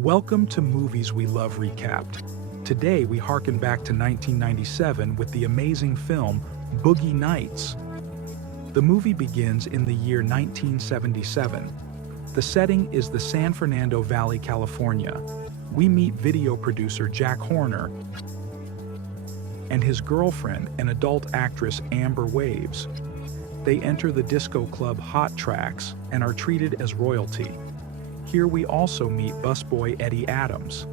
Welcome to Movies We Love Recapped. Today we harken back to 1997 with the amazing film Boogie Nights. The movie begins in the year 1977. The setting is the San Fernando Valley, California. We meet video producer Jack Horner and his girlfriend, an adult actress Amber Waves. They enter the disco club Hot Tracks and are treated as royalty. Here we also meet busboy Eddie Adams.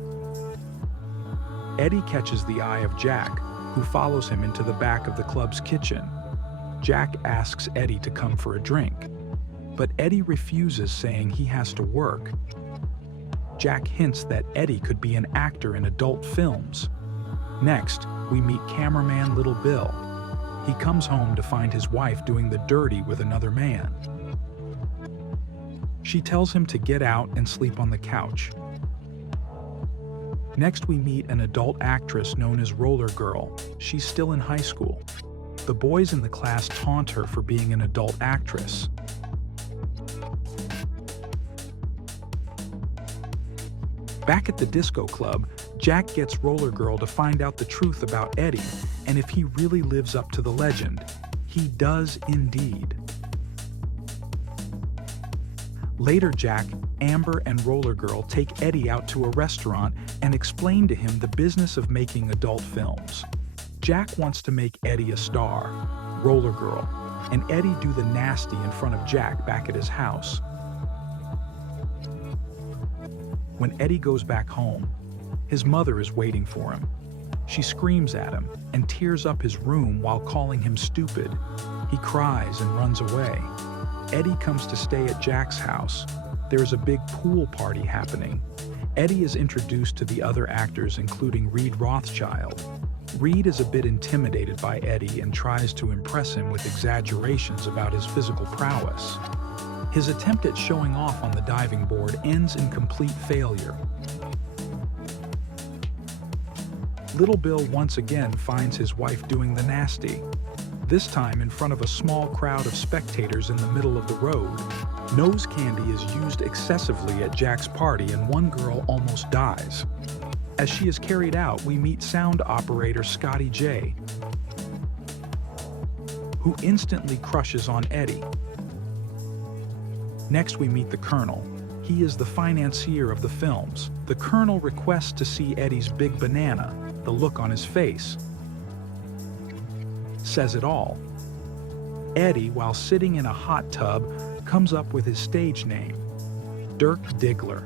Eddie catches the eye of Jack, who follows him into the back of the club's kitchen. Jack asks Eddie to come for a drink, but Eddie refuses, saying he has to work. Jack hints that Eddie could be an actor in adult films. Next, we meet cameraman Little Bill. He comes home to find his wife doing the dirty with another man. She tells him to get out and sleep on the couch. Next, we meet an adult actress known as Roller Girl. She's still in high school. The boys in the class taunt her for being an adult actress. Back at the disco club, Jack gets Roller Girl to find out the truth about Eddie and if he really lives up to the legend. He does indeed. Later, Jack, Amber, and Roller Girl take Eddie out to a restaurant and explain to him the business of making adult films. Jack wants to make Eddie a star, Roller Girl, and Eddie do the nasty in front of Jack back at his house. When Eddie goes back home, his mother is waiting for him. She screams at him and tears up his room while calling him stupid. He cries and runs away. Eddie comes to stay at Jack's house. There is a big pool party happening. Eddie is introduced to the other actors, including Reed Rothschild. Reed is a bit intimidated by Eddie and tries to impress him with exaggerations about his physical prowess. His attempt at showing off on the diving board ends in complete failure. Little Bill once again finds his wife doing the nasty, this time in front of a small crowd of spectators in the middle of the road. Nose candy is used excessively at Jack's party and one girl almost dies. As she is carried out, we meet sound operator Scotty J, who instantly crushes on Eddie. Next, we meet the Colonel. He is the financier of the films. The Colonel requests to see Eddie's big banana. The look on his face says it all. Eddie, while sitting in a hot tub, comes up with his stage name, Dirk Diggler.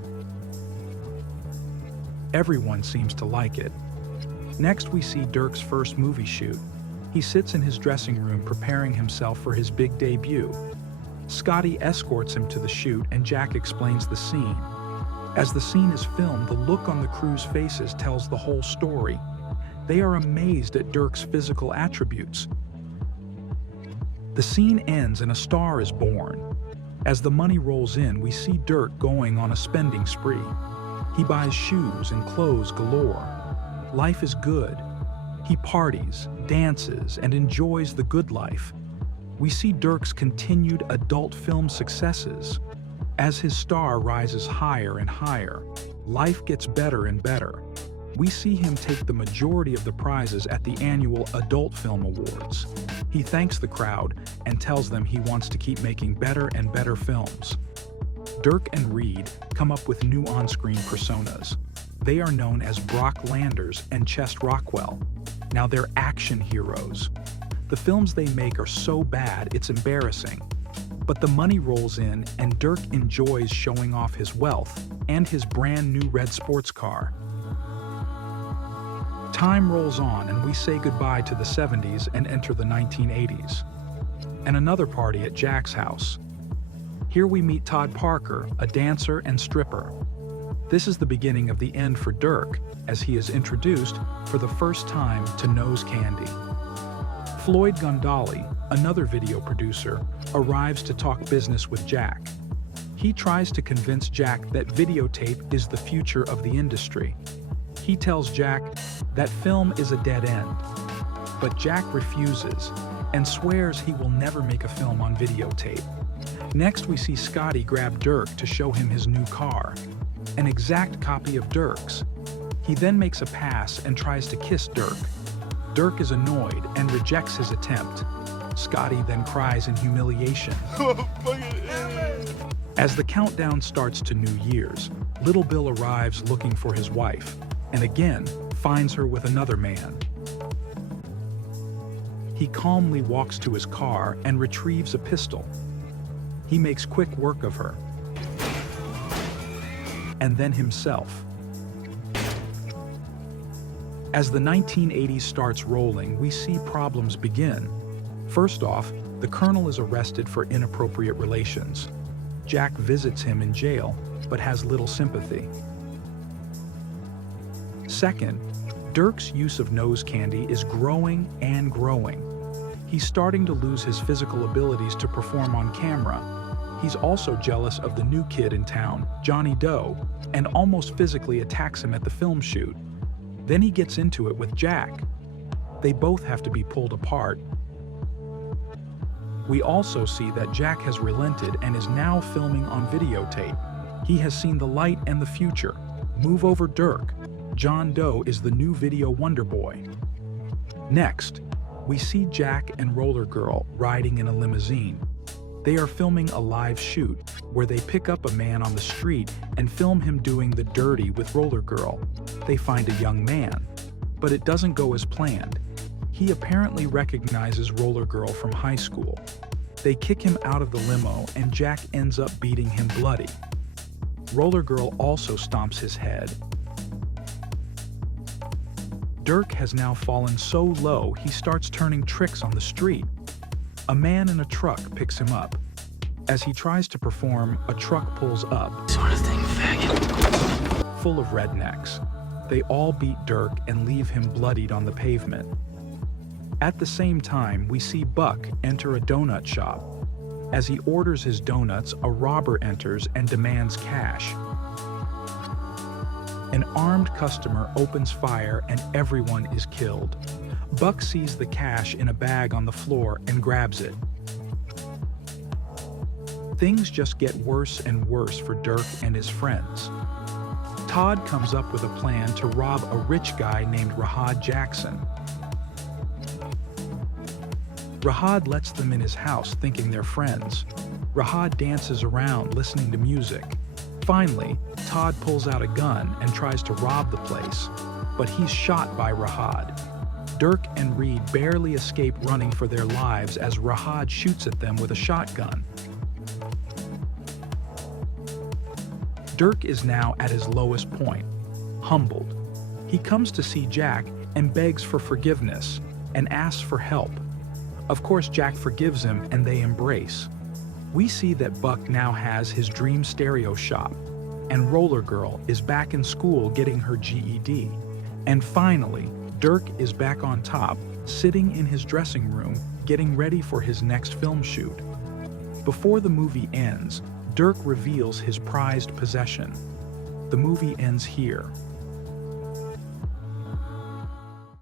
Everyone seems to like it. Next, we see Dirk's first movie shoot. He sits in his dressing room preparing himself for his big debut. Scotty escorts him to the shoot and Jack explains the scene. As the scene is filmed, the look on the crew's faces tells the whole story. They are amazed at Dirk's physical attributes. The scene ends and a star is born. As the money rolls in, we see Dirk going on a spending spree. He buys shoes and clothes galore. Life is good. He parties, dances, and enjoys the good life. We see Dirk's continued adult film successes. As his star rises higher and higher, life gets better and better. We see him take the majority of the prizes at the annual Adult Film Awards. He thanks the crowd and tells them he wants to keep making better and better films. Dirk and Reed come up with new on-screen personas. They are known as Brock Landers and Chest Rockwell. Now they're action heroes. The films they make are so bad it's embarrassing. But the money rolls in and Dirk enjoys showing off his wealth and his brand new red sports car. Time rolls on and we say goodbye to the 70s and enter the 1980s. And another party at Jack's house. Here we meet Todd Parker, a dancer and stripper. This is the beginning of the end for Dirk, as he is introduced for the first time to nose candy. Floyd Gondali, another video producer, arrives to talk business with Jack. He tries to convince Jack that videotape is the future of the industry. He tells Jack that film is a dead end, but Jack refuses and swears he will never make a film on videotape. Next, we see Scotty grab Dirk to show him his new car. an exact copy of Dirk's. He then makes a pass and tries to kiss Dirk. Dirk is annoyed and rejects his attempt. Scotty then cries in humiliation. As the countdown starts to New Year's, Little Bill arrives looking for his wife, and again finds her with another man. He calmly walks to his car and retrieves a pistol. He makes quick work of her, and then himself. As the 1980s starts rolling, we see problems begin. First off, the Colonel is arrested for inappropriate relations. Jack visits him in jail, but has little sympathy. Second, Dirk's use of nose candy is growing and growing. He's starting to lose his physical abilities to perform on camera. He's also jealous of the new kid in town, Johnny Doe, and almost physically attacks him at the film shoot. Then he gets into it with Jack. They both have to be pulled apart. We also see that Jack has relented and is now filming on videotape. He has seen the light and the future. Move over, Dirk. John Doe is the new video wonder boy. Next, we see Jack and Roller Girl riding in a limousine. They are filming a live shoot where they pick up a man on the street and film him doing the dirty with Roller Girl. They find a young man, but it doesn't go as planned. He apparently recognizes Roller Girl from high school. They kick him out of the limo and Jack ends up beating him bloody. Roller Girl also stomps his head. Dirk has now fallen so low he starts turning tricks on the street. A man in a truck picks him up. As he tries to perform, a truck pulls up. Sort of thing, faggot. Full of rednecks. They all beat Dirk and leave him bloodied on the pavement. At the same time, we see Buck enter a donut shop. As he orders his donuts, a robber enters and demands cash. An armed customer opens fire and everyone is killed. Buck sees the cash in a bag on the floor and grabs it. Things just get worse and worse for Dirk and his friends. Todd comes up with a plan to rob a rich guy named Rahad Jackson. Rahad lets them in his house thinking they're friends. Rahad dances around listening to music. Finally, Todd pulls out a gun and tries to rob the place, but he's shot by Rahad. Dirk and Reed barely escape running for their lives as Rahad shoots at them with a shotgun. Dirk is now at his lowest point, humbled. He comes to see Jack and begs for forgiveness and asks for help. Of course, Jack forgives him and they embrace. We see that Buck now has his dream stereo shop, and Roller Girl is back in school getting her GED. And finally, Dirk is back on top, sitting in his dressing room, getting ready for his next film shoot. Before the movie ends, Dirk reveals his prized possession. The movie ends here.